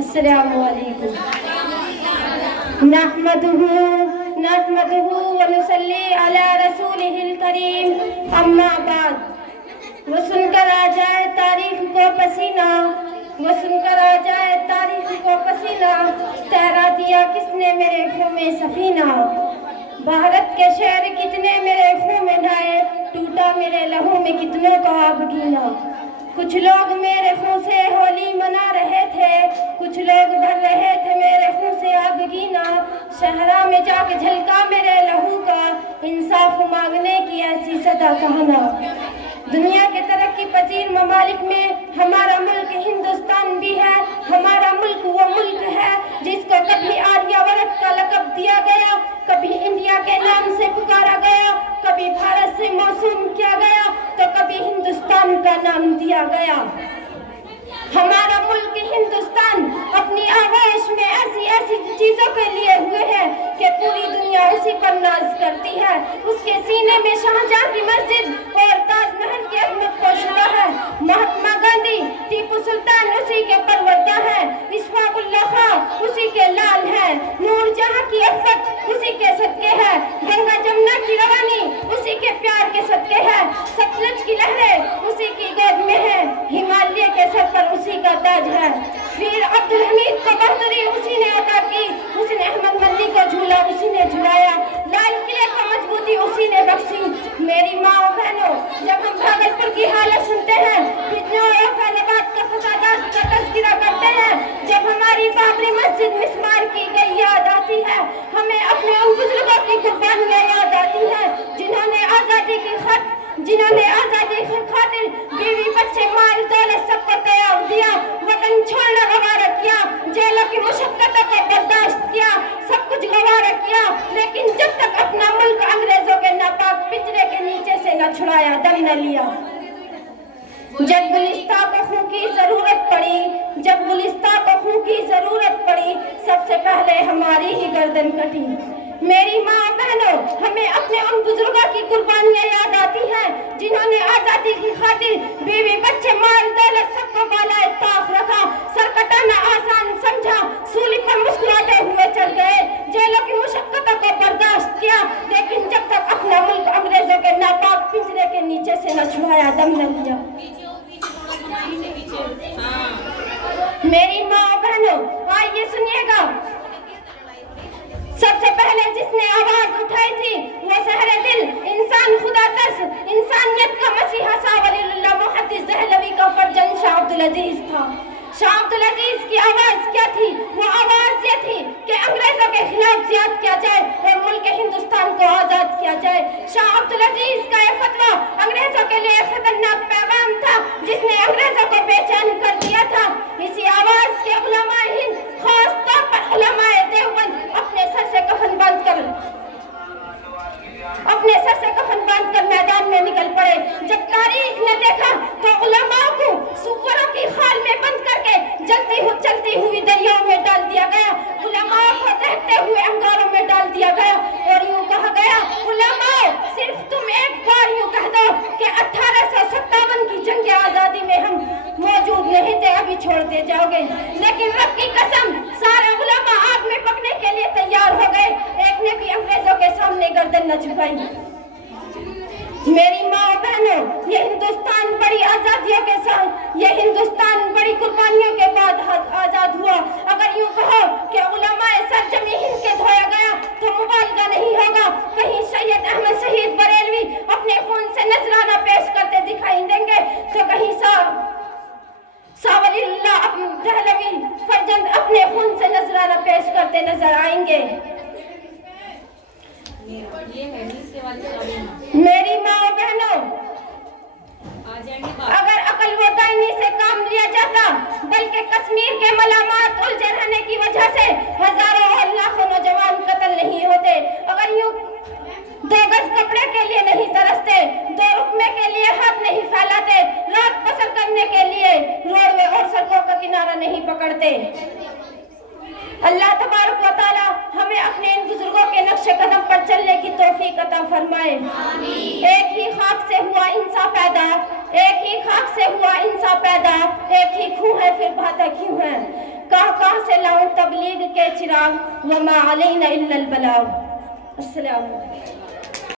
السلام علیکم. نحمده ونصلی علی رسولہ الکریم. اما بعد. وہ سن کر آ جائے تاریخ کو پسینہ، وہ سن کر آ جائے تاریخ کو پسینہ، تیرا دیا کس نے میرے خون میں سفینہ. بھارت کے شہر کتنے میرے خون میں ڈھائے، ٹوٹا میرے لہو میں کتنوں کا آبگینہ. کچھ لوگ میرے خون سے ہولی منا رہے تھے، کچھ لوگ بھر رہے تھے میرے خون سے آبگینہ. صحرا میں جا کے جھلکا میرے لہو کا، انصاف مانگنے کی ایسی صدا کہنا. دنیا کے ترقی پذیر ممالک میں ہمارا ملک ہندوستان بھی ہے. ہمارا ملک وہ ملک ہے جس کو کبھی آریہ ورت کا لقب دیا گیا، کبھی انڈیا کے نام سے پکارا گیا، کبھی بھارت سے موسوم کیا گیا، تو کبھی ہندوستان کا نام دیا گیا. ہمارا ملک ہندوستان اپنی آغوش میں ایسی ایسی چیزوں کے لیے ہوئے ہے کہ پوری دنیا اسی پر ناز کرتی ہے. اس کے سینے میں شاہجہاں کی مسجد اور تاج محل کی عظمت پوشیدہ ہے. مہاتما گاندھی، ٹیپو سلطان اسی کے پروردہ ہیں. اشفاق اللہ خان اسی کے لال ہیں. نور جہاں کی عفت اسی کے صدقے ہے. گنگا جمنا کی روانی اسی کے پیار کے صدقے ہے. ستلج کی لہریں اسی کی گود میں ہے. ہمالیہ کے سر پر اسی کا تاج ہے. پھر عبدالحمید کو بہتری اسی نے عطا کی. اس نے احمد مدنی کو جھولا اسی نے جھلایا. لال قلعے کو مضبوطی اسی نے بخشی. میری ماں و بہنوں، جب ہم بھاگلپور کی حالت سنتے ہیں، بجنور اور فیض آباد کا فسادات کا تذکرہ کرتے ہیں، جب ہماری بابری مسجد مسمار کی گئی یاد آتی ہے، ہمیں اپنے ان بزرگوں کی قربانیاں یاد آتی ہیں جنہوں نے آزادی کی خاطر بیوی بچے مال دولت سب کو تیار دیا، وطن چھوڑنا گوارا کیا، جیلوں کی مشقتوں کو برداشت کیا، سب کچھ گوارا کیا، لیکن جب تک اپنا ملک انگریزوں کے ناپاک پنجرے کے نیچے سے نہ چھڑایا، دم نہ لیا. جب گلستہ کو خون کی ضرورت پڑی، سب سے پہلے ہماری ہی گردن کٹی. میری ماں بہنوں، ہمیں اپنے ان بزرگوں کی قربانیاں یاد آتی ہیں جنہوں نے آزادی کی خاطر بیوی بچے مال دولت سب کو بالائے طاق رکھا. سر کٹانا آسان سمجھا، سولی پر مسکراتے ہوئے چل گئے، جیلوں کی مشقتوں کو برداشت کیا، لیکن جب تک اپنا ملک انگریزوں کے ناپاک پنجرے کے نیچے سے نہ چھڑایا، دم نہ لیا. میری ماں بہنوں، آئیے سنیے گا. سب سے پہلے جس نے آواز اٹھائی تھی وہ سحر دل، انسان خدا ترس، انسانیت کا مسیحا شاہ ولی اللہ محدث دہلوی کا فرزند شاہ عبدالعزیز تھا. شاہ عبدالعزیز کی آواز کیا تھی؟ وہ آواز یہ تھی کہ انگریزوں کے خلاف جہاد کیا جائے اور ملک ہندوستان کو آزاد کیا جائے. شاہ عبدالعزیز کا یہ فتویٰ انگریزوں کے لیے خطرناک پیغام تھا جس نے انگریزوں کو بے چین کر دیا تھا. اسی آواز کے علماء ہند، خاص طور پر علماء دیوبند، اپنے سر سے کفن باندھ کر میدان میں نکل پڑے. جب تاریخ نے دیکھا تو علماء کو سوروں کی خال میں بند کر کے چلتی ہوئی دریاؤں میں ڈال دیا گیا. علماء کو دہتے ہوئے انگاروں میں ڈال دیا گیا اور یوں کہا گیا، علماء صرف تم ایک بار یوں کہہ دو کہ 1857 کی جنگ آزادی میں ہم موجود نہیں تھے، ابھی چھوڑ دے جاؤ گے. لیکن رب کی قسم، سارے علماء آگ میں پکنے کے لیے تیار ہو گئے، ایک نے بھی انگریزوں کے سامنے گردن نہ جھکائی. میری ماں بہنوں، یہ ہندوستان بڑی آزادیوں کے ساتھ، یہ ہندوستان بڑی قربانیوں کے بعد آزاد ہوا. اگر یوں کہو کہ علماء سرزمین ہند کے دھویا گیا تو مبالغہ نہیں ہوگا. کہیں سید احمد شہید بریلوی اپنے خون سے نذرانہ پیش کرتے دکھائی دیں گے تو کہیں شاہ ولی اللہ دہلوی فرزند اپنے خون سے نذرانہ پیش کرتے نظر آئیں گے. میری ماں بہنوں، اگر عقل و دانی سے کام لیا جاتا، بلکہ کشمیر کے ملامات الجھے رہنے کی وجہ سے ہزاروں اور لاکھوں نوجوان قتل نہیں ہوتے. اگر یوں 2 گز کپڑے کے لیے نہیں ترستے، 2 رقمے کے لیے ہاتھ نہیں پھیلاتے، رات بسر کرنے کے لیے روڈ وے اور سڑکوں کا کنارہ نہیں پکڑتے. اللہ تبارک و تعالی ہمیں اپنے ان بزرگوں کے نقش قدم پر چلنے کی توفیق عطا فرمائے. ایک ہی خاک سے ہوا انسان پیدا، ایک ہی خاک سے ہوا انسان پیدا، ایک ہی خون ہے پھر بھاتا کیوں ہے. کہاں کے چراغ وما علینا الا البلاغ۔ السلام علیکم۔